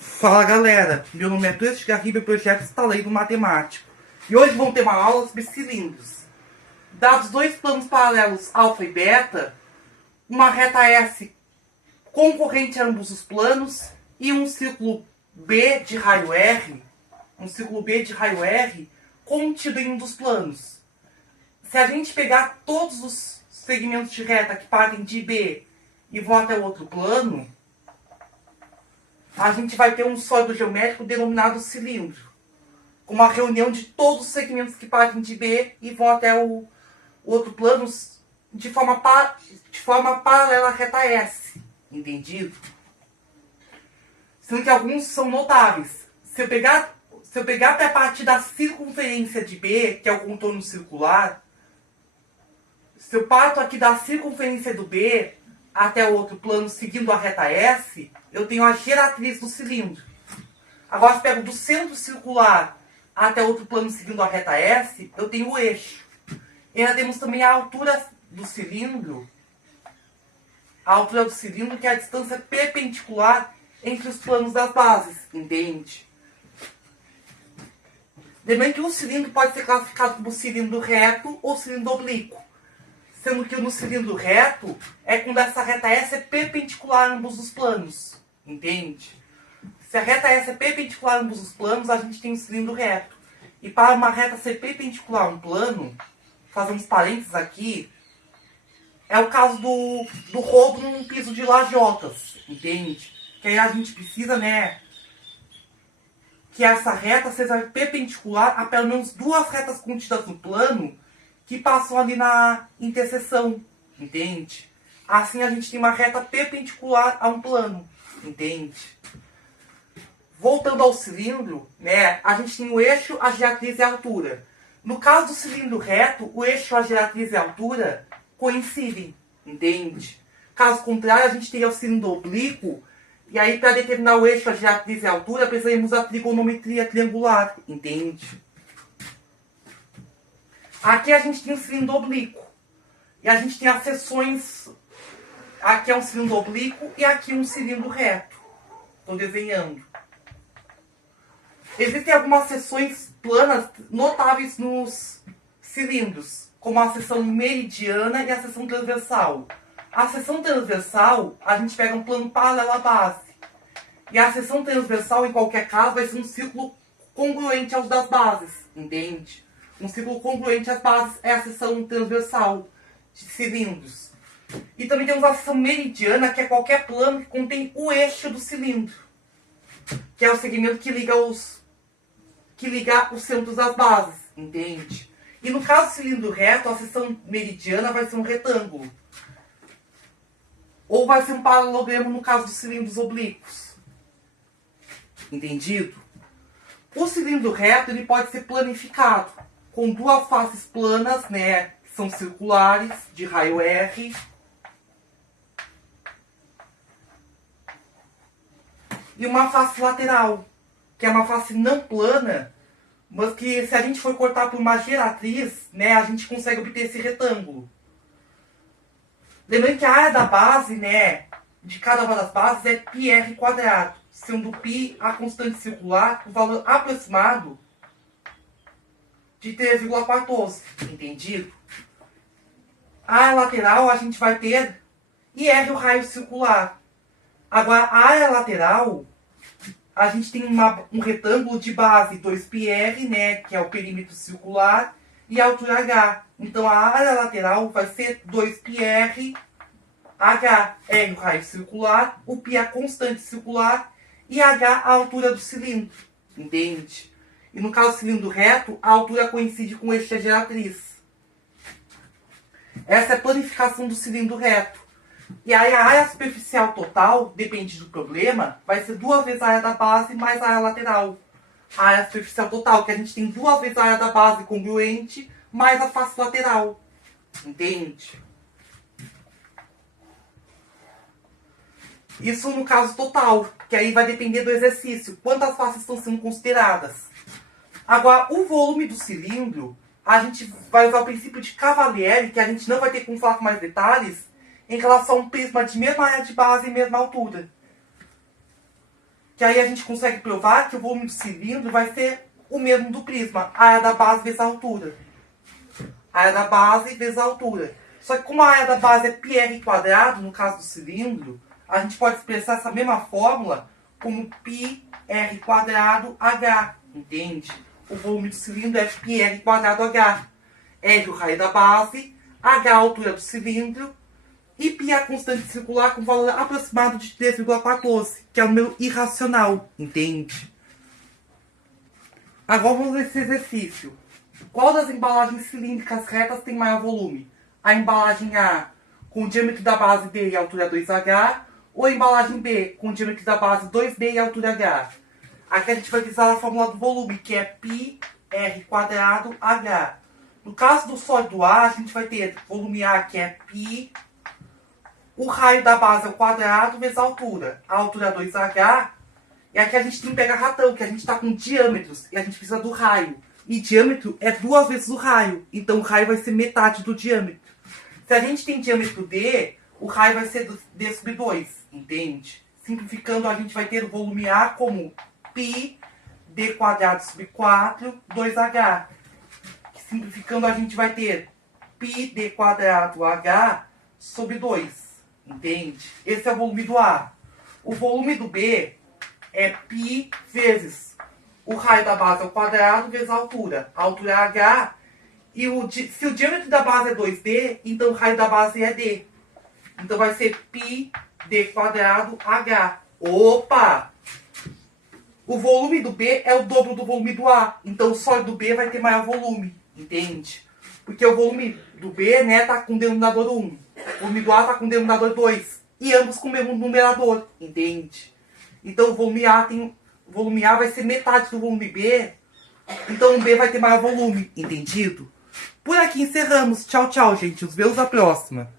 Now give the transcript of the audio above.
Fala galera, meu nome é Cleiton Garribe, projeto Estaleiro Matemático. E hoje vamos ter uma aula sobre cilindros. Dados dois planos paralelos alfa e beta, uma reta S concorrente a ambos os planos e um círculo B de raio R, contido em um dos planos. Se a gente pegar todos os segmentos de reta que partem de B e vão até o outro plano, a gente vai ter um sólido geométrico denominado cilindro, com uma reunião de todos os segmentos que partem de B e vão até o outro plano de forma paralela à reta S. Entendido? Sendo que alguns são notáveis. Se eu pegar até a partir da circunferência de B, que é o contorno circular, se eu parto aqui da circunferência do B até o outro plano seguindo a reta S, eu tenho a geratriz do cilindro. Agora, se eu pego do centro circular até outro plano seguindo a reta S, eu tenho o eixo. E ainda temos também a altura do cilindro. A altura do cilindro, que é a distância perpendicular entre os planos das bases. Entende? Lembrando que um cilindro pode ser classificado como cilindro reto ou cilindro oblíquo. Sendo que no cilindro reto é quando essa reta S é perpendicular a ambos os planos. Entende? Se a reta S é perpendicular a ambos os planos, a gente tem um cilindro reto. E para uma reta ser perpendicular a um plano, fazendo uns parênteses aqui, é o caso do roubo num piso de lajotas. Entende? Que aí a gente precisa, que essa reta seja perpendicular a pelo menos duas retas contidas no plano que passam ali na interseção, entende? Assim a gente tem uma reta perpendicular a um plano, entende? Voltando ao cilindro, a gente tem o eixo, a geratriz e a altura. No caso do cilindro reto, o eixo, a geratriz e a altura coincidem, entende? Caso contrário, a gente teria o cilindro oblíquo, e aí para determinar o eixo, a geratriz e a altura, precisaremos da trigonometria triangular, entende? Aqui a gente tem um cilindro oblíquo. E a gente tem as seções. Aqui é um cilindro oblíquo e aqui um cilindro reto. Estou desenhando. Existem algumas seções planas notáveis nos cilindros, como a seção meridiana e a seção transversal. A seção transversal, a gente pega um plano paralelo à base. E a seção transversal, em qualquer caso, vai ser um círculo congruente aos das bases. Entende? Um círculo congruente às bases é a seção transversal de cilindros. E também temos a seção meridiana, que é qualquer plano que contém o eixo do cilindro, que é o segmento que liga os centros das bases, entende? E no caso do cilindro reto, a seção meridiana vai ser um retângulo. Ou vai ser um paralelogramo no caso dos cilindros oblíquos. Entendido? O cilindro reto ele pode ser planificado com duas faces planas, que são circulares, de raio R. E uma face lateral, que é uma face não plana, mas que se a gente for cortar por uma geratriz, a gente consegue obter esse retângulo. Lembrando que a área da base, de cada uma das bases é πr², sendo π a constante circular, o valor aproximado de 3,14, entendido? A área lateral a gente vai ter IR, o raio circular. Agora, a área lateral, a gente tem um retângulo de base 2πr, que é o perímetro circular, e a altura h. Então, a área lateral vai ser 2πr, h é o raio circular, o π é a constante circular, e h a altura do cilindro, entende? E no caso do cilindro reto, a altura coincide com o eixo da geratriz. Essa é a planificação do cilindro reto. E aí a área superficial total, depende do problema, vai ser duas vezes a área da base mais a área lateral. A área superficial total, que a gente tem duas vezes a área da base congruente mais a face lateral. Entende? Isso no caso total, que aí vai depender do exercício. Quantas faces estão sendo consideradas? Agora, o volume do cilindro, a gente vai usar o princípio de Cavalieri, que a gente não vai ter como falar com mais detalhes, em relação a um prisma de mesma área de base e mesma altura. Que aí a gente consegue provar que o volume do cilindro vai ser o mesmo do prisma. A área da base vezes a altura. A área da base vezes a altura. Só que como a área da base é πr quadrado, no caso do cilindro, a gente pode expressar essa mesma fórmula como πr quadrado h, entende? O volume do cilindro é πr quadrado h. L o raio da base, h a altura do cilindro, e π é a constante circular com valor aproximado de 3,14, que é um número irracional, entende? Agora vamos ver esse exercício. Qual das embalagens cilíndricas retas tem maior volume? A embalagem A com o diâmetro da base D e altura 2h, ou a embalagem B com o diâmetro da base 2D e altura h? Aqui a gente vai utilizar a fórmula do volume, que é πr quadrado h. No caso do sólido A, a gente vai ter volume A, que é π, o raio da base ao quadrado vezes a altura 2h, e aqui a gente tem que pegar ratão, que a gente está com diâmetros, e a gente precisa do raio. E diâmetro é 2 vezes o raio, então o raio vai ser metade do diâmetro. Se a gente tem diâmetro D, o raio vai ser D sobre 2, entende? Simplificando, a gente vai ter o volume A como π d quadrado sobre 4, 2h. Simplificando, a gente vai ter π d quadrado h sobre 2, entende? Esse é o volume do A. O volume do B é π vezes o raio da base ao quadrado vezes a altura é h, e se o diâmetro da base é 2d, então o raio da base é d. Então vai ser π d quadrado h. Opa! O volume do B é o dobro do volume do A, então o sólido B vai ter maior volume, entende? Porque o volume do B, né, tá com denominador 1, o volume do A tá com denominador 2, e ambos com o mesmo numerador, entende? Então o volume A vai ser metade do volume B, então o B vai ter maior volume, entendido? Por aqui encerramos. Tchau, tchau, gente. Nos vemos na próxima.